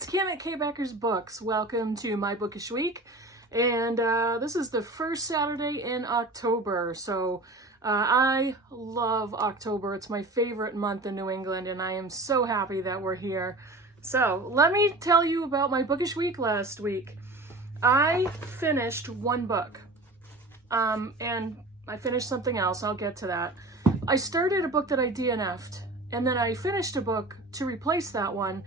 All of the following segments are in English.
it's Kim at K-Backers Books. Welcome to my Bookish week. And this is the first Saturday in October. So I love October. It's my favorite month in New England, and I am so happy that we're here. So let me tell you about my Bookish week last week. I finished one book, and I finished something else. I'll get to that. I started a book that I DNF'd, and then I finished a book to replace that one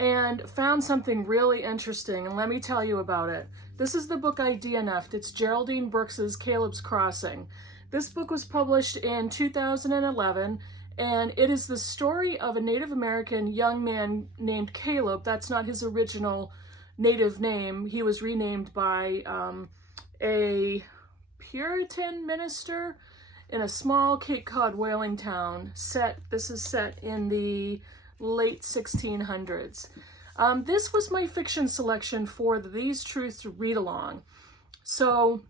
and found something really interesting, and let me tell you about it. This is the book I DNF'd. It's Geraldine Brooks's Caleb's Crossing. This book was published in 2011, and it is the story of a Native American young man named Caleb. That's not his original Native name. He was renamed by a Puritan minister in a small Cape Cod whaling town. This is set in the late 1600s. This was my fiction selection for the These Truths read-along. So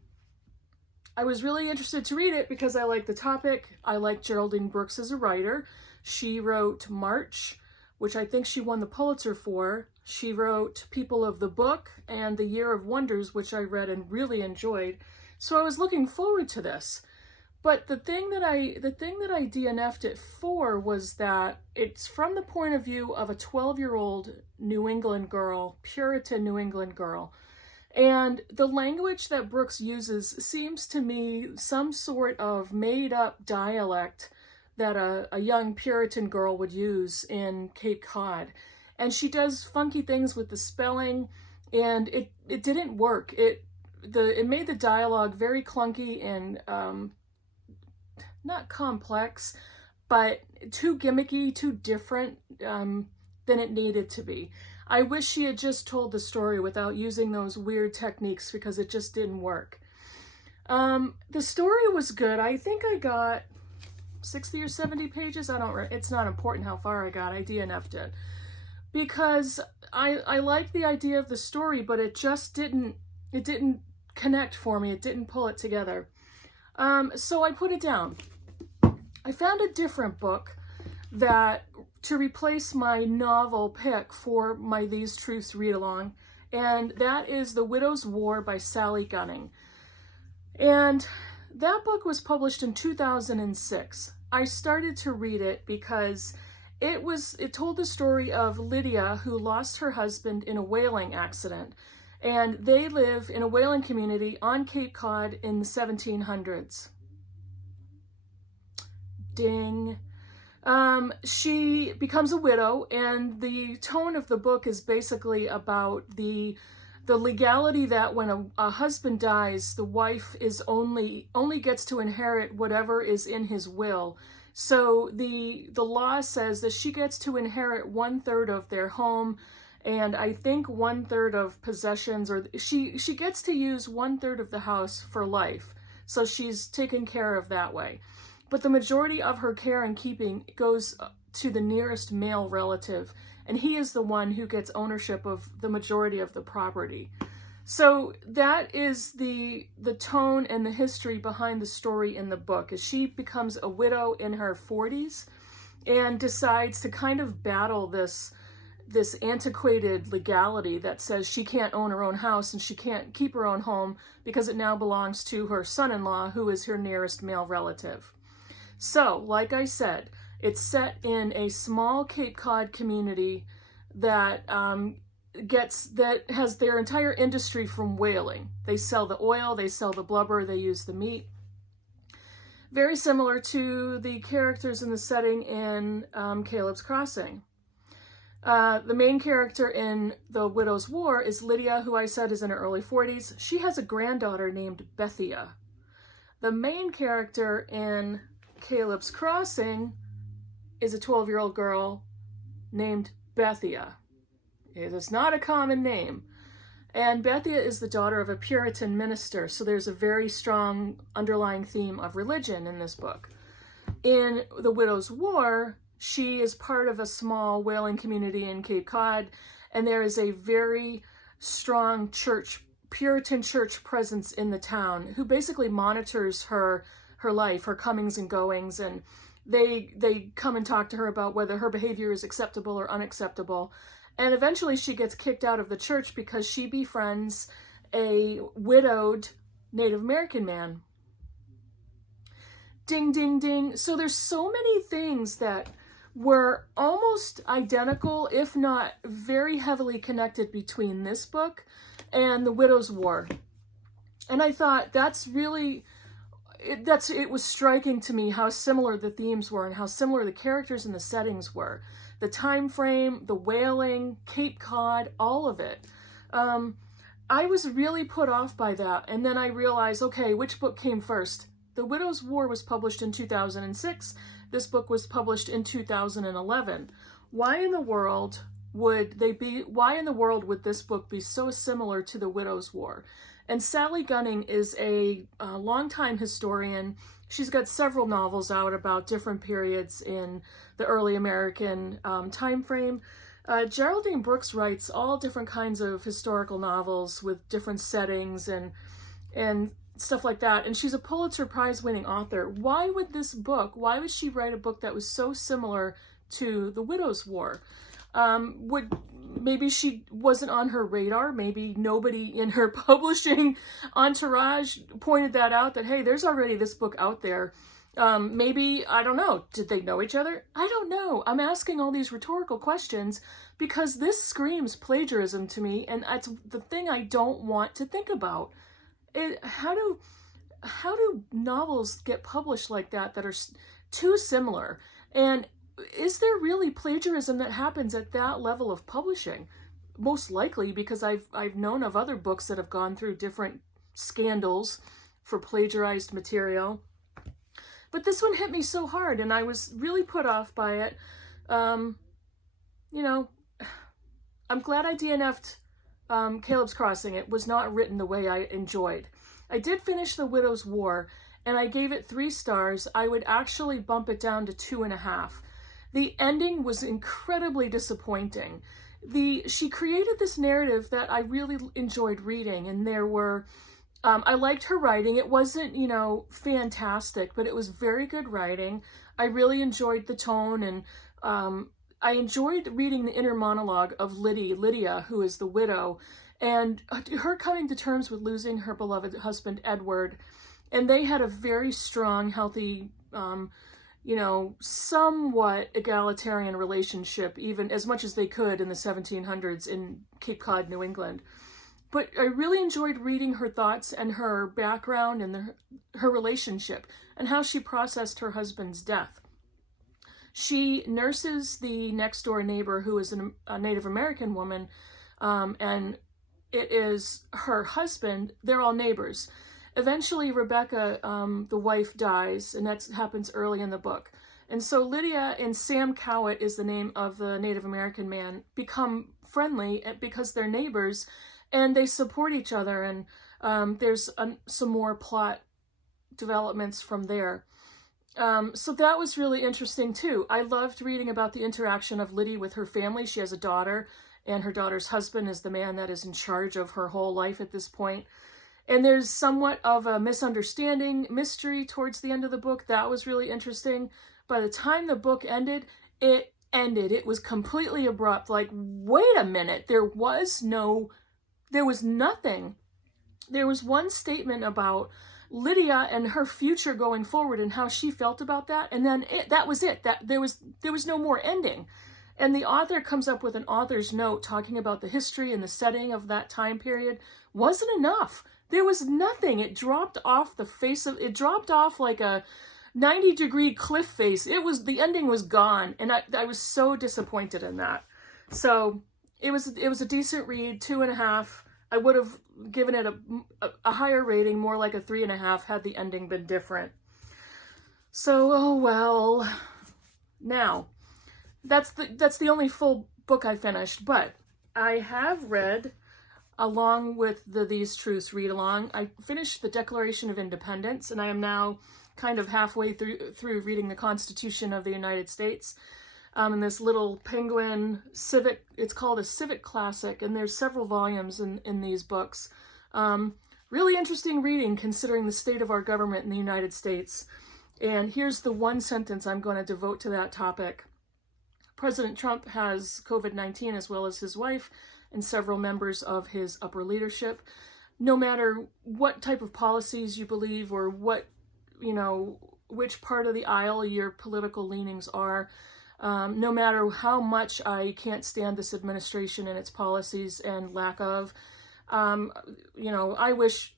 I was really interested to read it because I like the topic. I like Geraldine Brooks as a writer. She wrote March, which I think she won the Pulitzer for. She wrote People of the Book and The Year of Wonders, which I read and really enjoyed. So I was looking forward to this. But the thing that I DNF'd it for was that it's from the point of view of a 12-year-old New England girl, Puritan New England girl. And the language that Brooks uses seems to me some sort of made-up dialect that a young Puritan girl would use in Cape Cod. And she does funky things with the spelling, and it didn't work. It made the dialogue very clunky and not complex, but too gimmicky, too different than it needed to be. I wish she had just told the story without using those weird techniques because it just didn't work. The story was good. I think I got 60 or 70 pages. It's not important how far I got. I DNF'd it because I like the idea of the story, but it didn't connect for me. It didn't pull it together. So I put it down. I found a different book to replace my novel pick for my These Truths read-along, and that is The Widow's War by Sally Gunning. And that book was published in 2006. I started to read it because it told the story of Lydia, who lost her husband in a whaling accident, and they live in a whaling community on Cape Cod in the 1700s. Ding. She becomes a widow, and the tone of the book is basically about the legality that when a husband dies, the wife only gets to inherit whatever is in his will. So the law says that she gets to inherit 1/3 of their home, and I think 1/3 of possessions, or she gets to use 1/3 of the house for life. So she's taken care of that way. But the majority of her care and keeping goes to the nearest male relative, and he is the one who gets ownership of the majority of the property. So that is the tone and the history behind the story in the book, as she becomes a widow in her 40s and decides to kind of battle this antiquated legality that says she can't own her own house and she can't keep her own home because it now belongs to her son-in-law, who is her nearest male relative. So, like I said, it's set in a small Cape Cod community that has their entire industry from whaling. They sell the oil, they sell the blubber, they use the meat. Very similar to the characters in the setting in Caleb's Crossing. The main character in The Widow's War is Lydia, who I said is in her early 40s. She has a granddaughter named Bethia. The main character in Caleb's Crossing is a 12-year-old girl named Bethia. It is not a common name. And Bethia is the daughter of a Puritan minister, so there's a very strong underlying theme of religion in this book. In The Widow's War, she is part of a small whaling community in Cape Cod, and there is a very strong Puritan church presence in the town who basically monitors her life, her comings and goings, and they come and talk to her about whether her behavior is acceptable or unacceptable. And eventually she gets kicked out of the church because she befriends a widowed Native American man. Ding, ding, ding. So there's so many things that were almost identical, if not very heavily connected, between this book and The Widow's War. And I thought it was striking to me how similar the themes were and how similar the characters and the settings were. The time frame, the whaling, Cape Cod, all of it. I was really put off by that. And then I realized, okay, which book came first? The Widow's War was published in 2006. This book was published in 2011. Why in the world would this book be so similar to The Widow's War? And Sally Gunning is a longtime historian. She's got several novels out about different periods in the early American time frame. Geraldine Brooks writes all different kinds of historical novels with different settings and stuff like that. And she's a Pulitzer Prize winning author. Why would she write a book that was so similar to The Widow's War? Maybe she wasn't on her radar. Maybe nobody in her publishing entourage pointed that out, that, hey, there's already this book out there. Maybe, I don't know, did they know each other? I don't know. I'm asking all these rhetorical questions because this screams plagiarism to me, and that's the thing I don't want to think about. How do novels get published like that are too similar? And is there really plagiarism that happens at that level of publishing? Most likely, because I've known of other books that have gone through different scandals for plagiarized material. But this one hit me so hard, and I was really put off by it. I'm glad I DNF'd Caleb's Crossing. It was not written the way I enjoyed. I did finish The Widow's War, and I gave it 3 stars. I would actually bump it down to 2.5. The ending was incredibly disappointing. She created this narrative that I really enjoyed reading, and there were, I liked her writing. It wasn't, fantastic, but it was very good writing. I really enjoyed the tone, and I enjoyed reading the inner monologue of Lydia, who is the widow, and her coming to terms with losing her beloved husband, Edward. And they had a very strong, healthy, somewhat egalitarian relationship, even as much as they could in the 1700s in Cape Cod, New England. But I really enjoyed reading her thoughts and her background and her relationship and how she processed her husband's death. She nurses the next door neighbor, who is a Native American woman, and it is her husband. They're all neighbors. Eventually, Rebecca, the wife, dies, and that happens early in the book. And so Lydia and Sam Cowett is the name of the Native American man, become friendly because they're neighbors, and they support each other, and there's some more plot developments from there. So that was really interesting too. I loved reading about the interaction of Lydia with her family. She has a daughter, and her daughter's husband is the man that is in charge of her whole life at this point. And there's somewhat of a misunderstanding, mystery towards the end of the book. That was really interesting. By the time the book ended. It was completely abrupt. Like, wait a minute, there was nothing. There was one statement about Lydia and her future going forward and how she felt about that, and then that was it. That there was no more ending. And the author comes up with an author's note talking about the history and the setting of that time period. Wasn't enough. There was nothing. It dropped off it dropped off like a 90-degree cliff face. The ending was gone, and I was so disappointed in that. So it was a decent read, 2.5. I would have given it a higher rating, more like a 3.5, had the ending been different. So, oh well. Now, that's the only full book I finished, but I have read, along with the These Truths read-along, I finished the Declaration of Independence, and I am now kind of halfway through reading the Constitution of the United States. In this little penguin civic, it's called a civic classic, and there's several volumes in these books. Really interesting reading considering the state of our government in the United States. And here's the one sentence I'm going to devote to that topic. President Trump has COVID-19 as well as his wife and several members of his upper leadership. No matter what type of policies you believe or what, which part of the aisle your political leanings are, no matter how much I can't stand this administration and its policies and lack of, I wish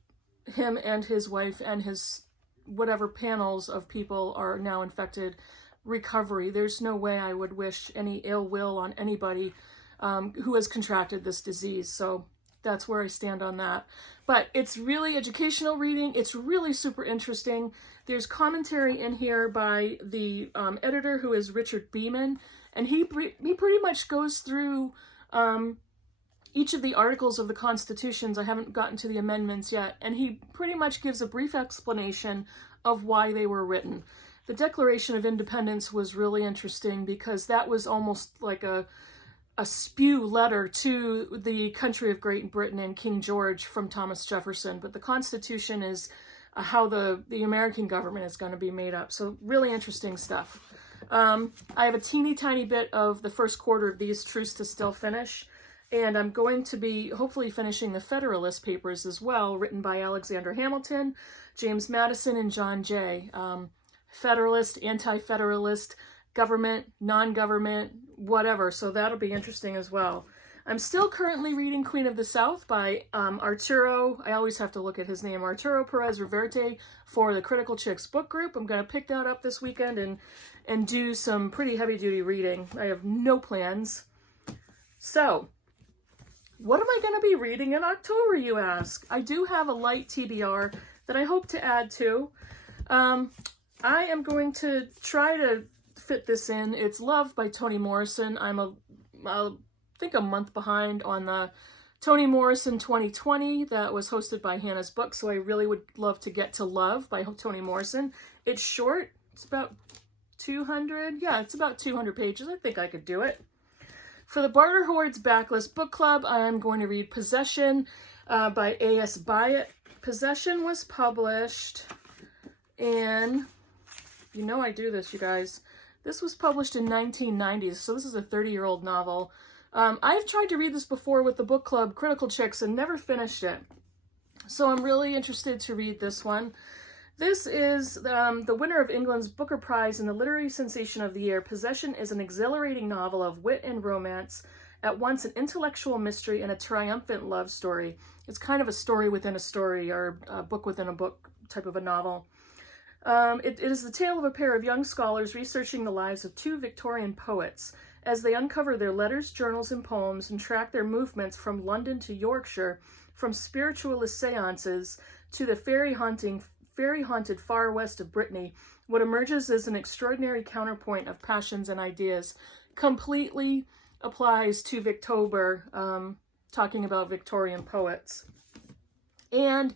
him and his wife and his whatever panels of people are now infected recovery. There's no way I would wish any ill will on anybody who has contracted this disease. So that's where I stand on that. But it's really educational reading. It's really super interesting. There's commentary in here by the editor, who is Richard Beeman, and he pretty much goes through each of the articles of the Constitutions. I haven't gotten to the amendments yet, and he pretty much gives a brief explanation of why they were written. The Declaration of Independence was really interesting because that was almost like a spew letter to the country of Great Britain and King George from Thomas Jefferson. But the Constitution is how the American government is going to be made up. So really interesting stuff. I have a teeny tiny bit of the first quarter of these truths to still finish. And I'm going to be hopefully finishing the Federalist Papers as well, written by Alexander Hamilton, James Madison, and John Jay. Federalist, anti-federalist, government, non-government, whatever. So that'll be interesting as well. I'm still currently reading Queen of the South by Arturo, I always have to look at his name, Arturo Perez Reverte, for the Critical Chicks book group. I'm going to pick that up this weekend and do some pretty heavy-duty reading. I have no plans. So, what am I going to be reading in October, you ask? I do have a light TBR that I hope to add to. I am going to try to fit this in. It's Love by Toni Morrison. I'm I think a month behind on the Toni Morrison 2020 that was hosted by Hannah's Book, so I really would love to get to Love by Toni Morrison. It's short. It's about 200. Yeah, it's about 200 pages. I think I could do it. For the Barter Horde's Backlist Book Club, I'm going to read Possession by A.S. Byatt. Possession was published in, I do this, you guys. This was published in 1990, so this is a 30-year-old novel. I've tried to read this before with the book club Critical Chicks and never finished it. So I'm really interested to read this one. This is the winner of England's Booker Prize and the literary sensation of the year. Possession is an exhilarating novel of wit and romance, at once an intellectual mystery and a triumphant love story. It's kind of a story within a story, or a book within a book type of a novel. It is the tale of a pair of young scholars researching the lives of two Victorian poets as they uncover their letters, journals, and poems and track their movements from London to Yorkshire, from spiritualist seances to the fairy-haunted far west of Brittany. What emerges is an extraordinary counterpoint of passions and ideas. Completely applies to Victober, talking about Victorian poets. And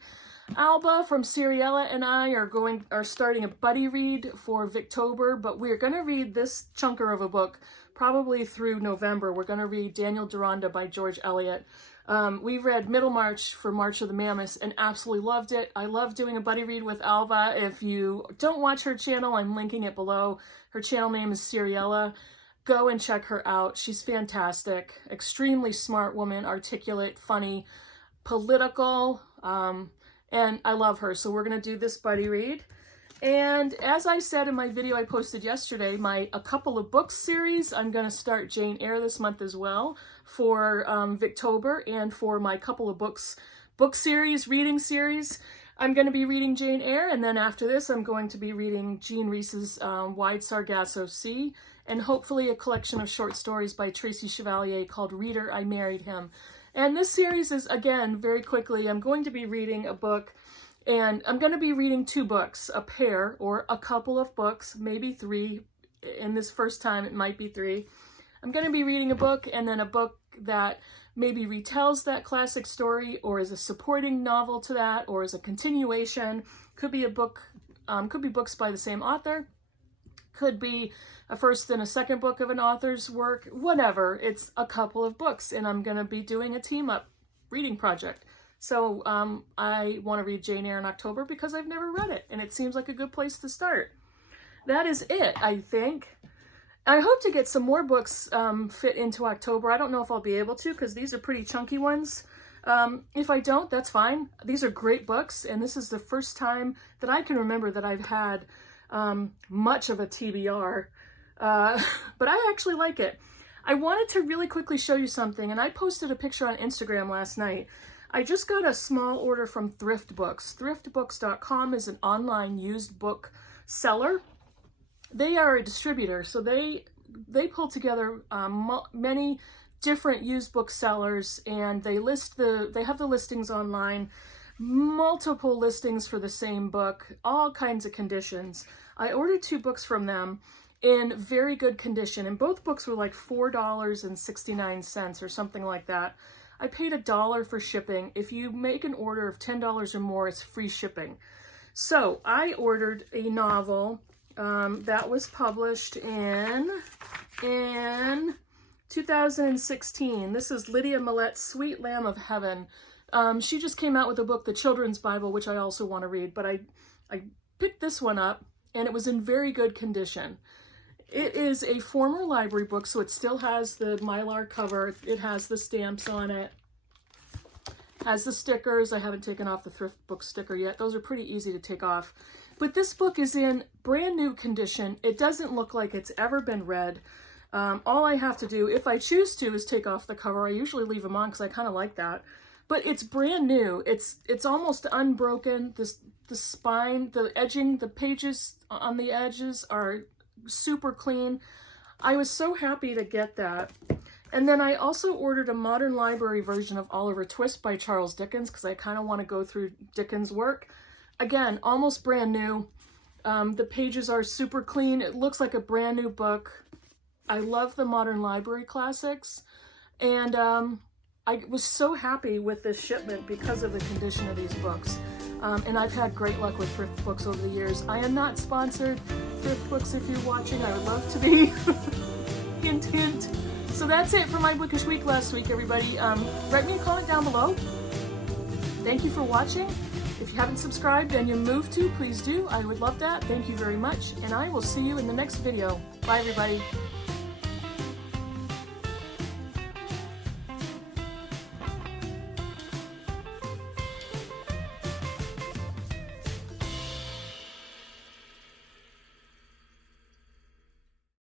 Alba from Seriella and I are starting a buddy read for Victober, but we're going to read this chunker of a book probably through November. We're going to read Daniel Deronda by George Eliot. We read Middlemarch for March of the Mammoths and absolutely loved it. I love doing a buddy read with Alba. If you don't watch her channel, I'm linking it below. Her channel name is Seriella. Go and check her out. She's fantastic. Extremely smart woman, articulate, funny, political, and I love her. So we're going to do this buddy read. And as I said in my video I posted yesterday, A Couple of Books series, I'm going to start Jane Eyre this month as well for Victober, and for my Couple of Books book series, reading series, I'm going to be reading Jane Eyre, and then after this I'm going to be reading Jean Rhys's Wide Sargasso Sea, and hopefully a collection of short stories by Tracy Chevalier called Reader, I Married Him. And this series is, again, very quickly, I'm going to be reading a book, and I'm going to be reading two books, a pair or a couple of books, maybe three. In this first time, it might be three. I'm going to be reading a book and then a book that maybe retells that classic story or is a supporting novel to that or is a continuation. Could be a book, could be books by the same author. Could be a first and a second book of an author's work, whatever. It's a couple of books, and I'm going to be doing a team-up reading project. So I want to read Jane Eyre in October because I've never read it, and it seems like a good place to start. That is it, I think. I hope to get some more books fit into October. I don't know if I'll be able to because these are pretty chunky ones. If I don't, that's fine. These are great books, and this is the first time that I can remember that I've had much of a TBR, but I actually like it. I wanted to really quickly show you something, and I posted a picture on Instagram last night. I just got a small order from Thrift Books. Thriftbooks.com is an online used book seller. They are a distributor, so they pull together many different used book sellers, and they have the listings online, multiple listings for the same book, all kinds of conditions. I ordered 2 books from them in very good condition, and both books were like $4.69 or something like that. I paid $1 for shipping. If you make an order of $10 or more, it's free shipping. So I ordered a novel that was published in 2016. This is Lydia Millet's Sweet Lamb of Heaven. She just came out with a book, The Children's Bible, which I also want to read, but I picked this one up, and it was in very good condition. It is a former library book, so it still has the Mylar cover. It has the stamps on it. Has the stickers. I haven't taken off the Thrift Book sticker yet. Those are pretty easy to take off. But this book is in brand new condition. It doesn't look like it's ever been read. All I have to do, if I choose to, is take off the cover. I usually leave them on because I kind of like that. But it's brand new. It's almost unbroken. The spine, the edging, the pages on the edges are super clean. I was so happy to get that. And then I also ordered a modern library version of Oliver Twist by Charles Dickens because I kind of want to go through Dickens' work. Again, almost brand new. The pages are super clean. It looks like a brand new book. I love the modern library classics. And I was so happy with this shipment because of the condition of these books. And I've had great luck with Thrift Books over the years. I am not sponsored. Thrift Books, if you're watching, I would love to be. Hint, hint. So that's it for my Bookish Week last week, everybody. Write me a comment down below. Thank you for watching. If you haven't subscribed and you move to, please do. I would love that. Thank you very much. And I will see you in the next video. Bye, everybody.